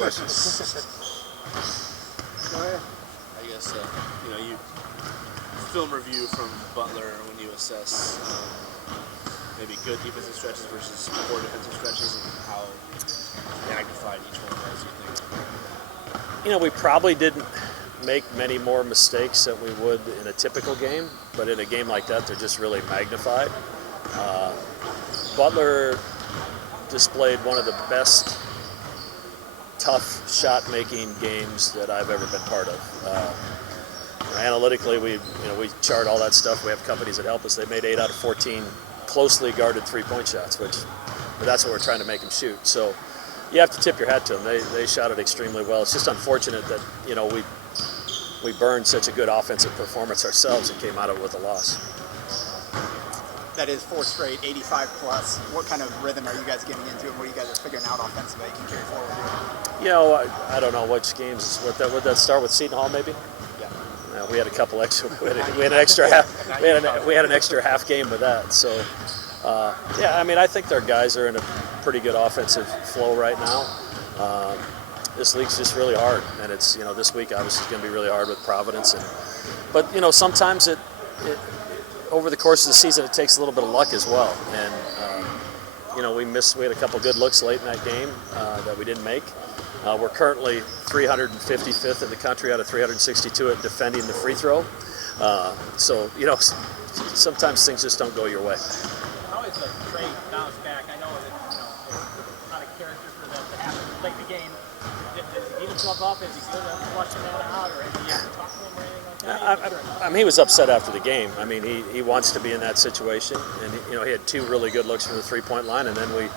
questions. Go ahead. I guess, you film review from Butler when you assess maybe good defensive stretches versus poor defensive stretches and how magnified each one was, you think? We probably didn't make many more mistakes than we would in a typical game, but in a game like that, they're just really magnified. Butler displayed one of the best tough shot-making games that I've ever been part of. Analytically, we chart all that stuff. We have companies that help us. They made 8 out of 14 closely guarded three-point shots, but that's what we're trying to make them shoot. So you have to tip your hat to them. They shot it extremely well. It's just unfortunate that we burned such a good offensive performance ourselves and came out of it with a loss. That is 4 straight, 85 plus. What kind of rhythm are you guys getting into, and what you guys are figuring out offensively you can carry forward here? I don't know which games. Would that start with Seton Hall maybe? Yeah. We had a couple extra. We had an extra half. We had an extra half game with that. So, I think their guys are in a pretty good offensive flow right now. This league's just really hard, and it's this week obviously is going to be really hard with Providence, but sometimes it over the course of the season it takes a little bit of luck as well, and we had a couple good looks late in that game that we didn't make. We're currently 355th in the country out of 362 at defending the free throw, so sometimes things just don't go your way. How is a trade bounce back? I know that it's not a character for them to happen late in the game. Does he beat himself up? Is he good at flushing that out, or have you ever talked to him or anything like that? He was upset after the game. He wants to be in that situation, and he had 2 really good looks from the three-point line, and then we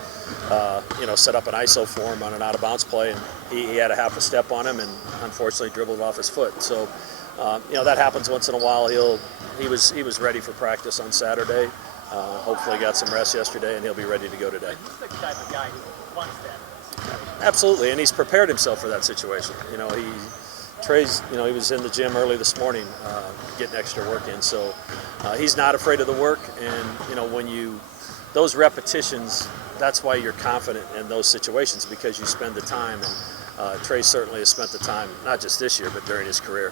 set up an ISO for him on an out-of-bounds play, and he had a half a step on him, and unfortunately dribbled off his foot. So that happens once in a while. He was ready for practice on Saturday. Hopefully got some rest yesterday, and he'll be ready to go today. He's the type of guy who wants that situation. Absolutely, and he's prepared himself for that situation. Trey's, he was in the gym early this morning getting extra work in, so he's not afraid of the work, and when those repetitions, that's why you're confident in those situations, because you spend the time, and Trey certainly has spent the time, not just this year, but during his career.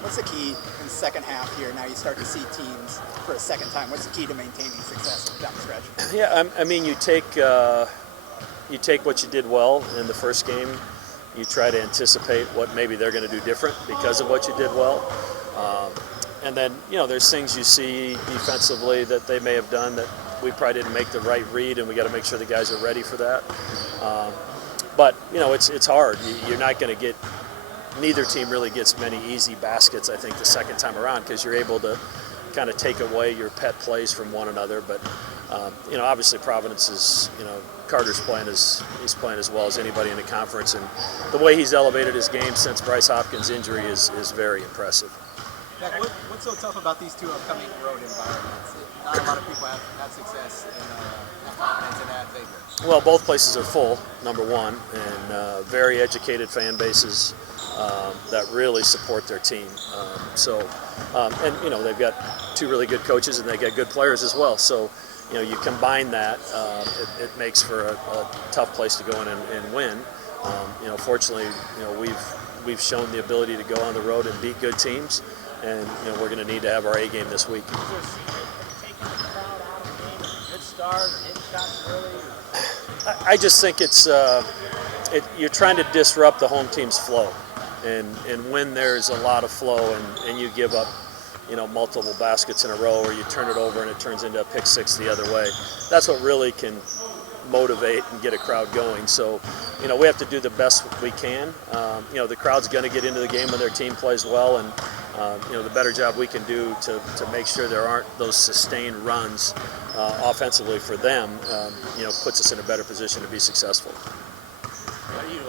What's the key in the second half here? Now you start to see teams for a second time. What's the key to maintaining success down the stretch? Yeah, you take what you did well in the first game. You try to anticipate what maybe they're going to do different because of what you did well. And then, there's things you see defensively that they may have done that we probably didn't make the right read, and we got to make sure the guys are ready for that. But it's hard. You're not going to get, neither team really gets many easy baskets, I think, the second time around, because you're able to kind of take away your pet plays from one another. But, obviously Providence is, Carter's he's playing as well as anybody in the conference, and the way he's elevated his game since Bryce Hopkins' injury is very impressive. Jack, what's so tough about these 2 upcoming road environments? Not a lot of people have success and have confidence in that figure. Well, both places are full, number one, and very educated fan bases that really support their team. And they've got 2 really good coaches, and they got good players as well. So, you combine that, it makes for a tough place to go in and win. Fortunately, we've shown the ability to go on the road and beat good teams, and we're going to need to have our A game this week. Is there a secret to taking the crowd out of the game? A good start, or hitting shots early? I just think you're trying to disrupt the home team's flow, and when there's a lot of flow and you give up multiple baskets in a row, or you turn it over and it turns into a pick six the other way, that's what really can motivate and get a crowd going. So we have to do the best we can. The crowd's going to get into the game when their team plays well, and the better job we can do to make sure there aren't those sustained runs offensively for them, puts us in a better position to be successful. How do you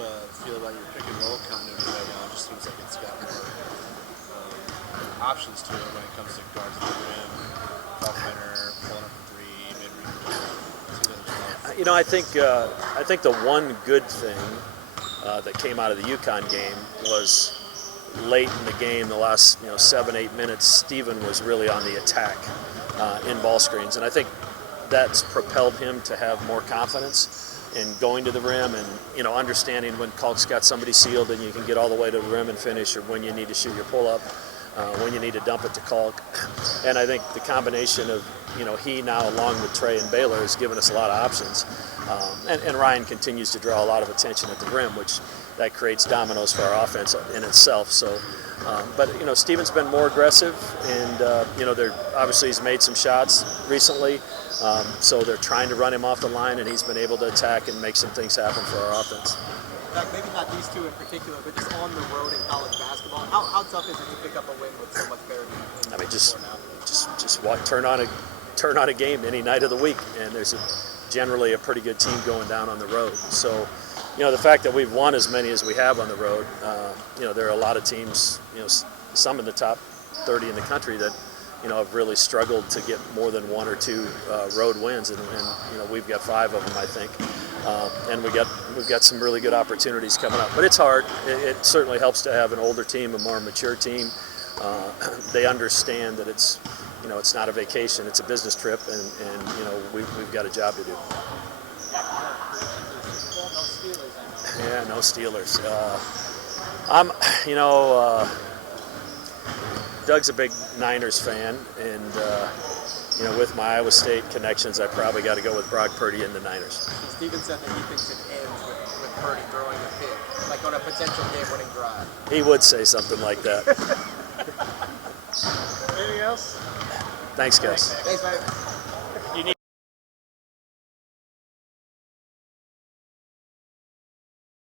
feel about your pick and roll continuity right now? It just seems like it's got more options to it when it comes to guards at the rim, Faulkner, pulling up a 3, mid-range. I think the one good thing that came out of the UConn game was late in the game, the last 7-8 minutes, Steven was really on the attack in ball screens, and I think that's propelled him to have more confidence. and going to the rim and, you know, understanding when Kalk's got somebody sealed and you can get all the way to the rim and finish, or when you need to shoot your pull-up, when you need to dump it to Kalk. And I think the combination of, you know, he now along with Trey and Baylor has given us a lot of options. And Ryan continues to draw a lot of attention at the rim, which that creates dominoes for our offense in itself. So, but, you know, Steven's been more aggressive, and, you know, obviously he's made some shots recently. So they're trying to run him off the line, and he's been able to attack and make some things happen for our offense. Maybe not these two in particular, but just on the road in college basketball, how tough is it to pick up a win with so much better than I mean, just now? turn on a game any night of the week, and there's generally a pretty good team going down on the road. So, you know, the fact that we've won as many as we have on the road, you know, there are a lot of teams, you know, some in the top 30 in the country that, you know, have really struggled to get more than one or two road wins, and you know, we've got 5 of them, I think, and we've got some really good opportunities coming up. But it's hard. It certainly helps to have an older team, a more mature team. They understand that it's, you know, it's not a vacation; it's a business trip, and you know, we've got a job to do. Yeah, no Steelers. You know. Doug's a big Niners fan, and you know, with my Iowa State connections, I probably got to go with Brock Purdy and the Niners. Steven said that he thinks it ends with Purdy throwing a pick, like on a potential game-winning drive. He would say something like that. Anything else? Thanks, guys. Thanks, man.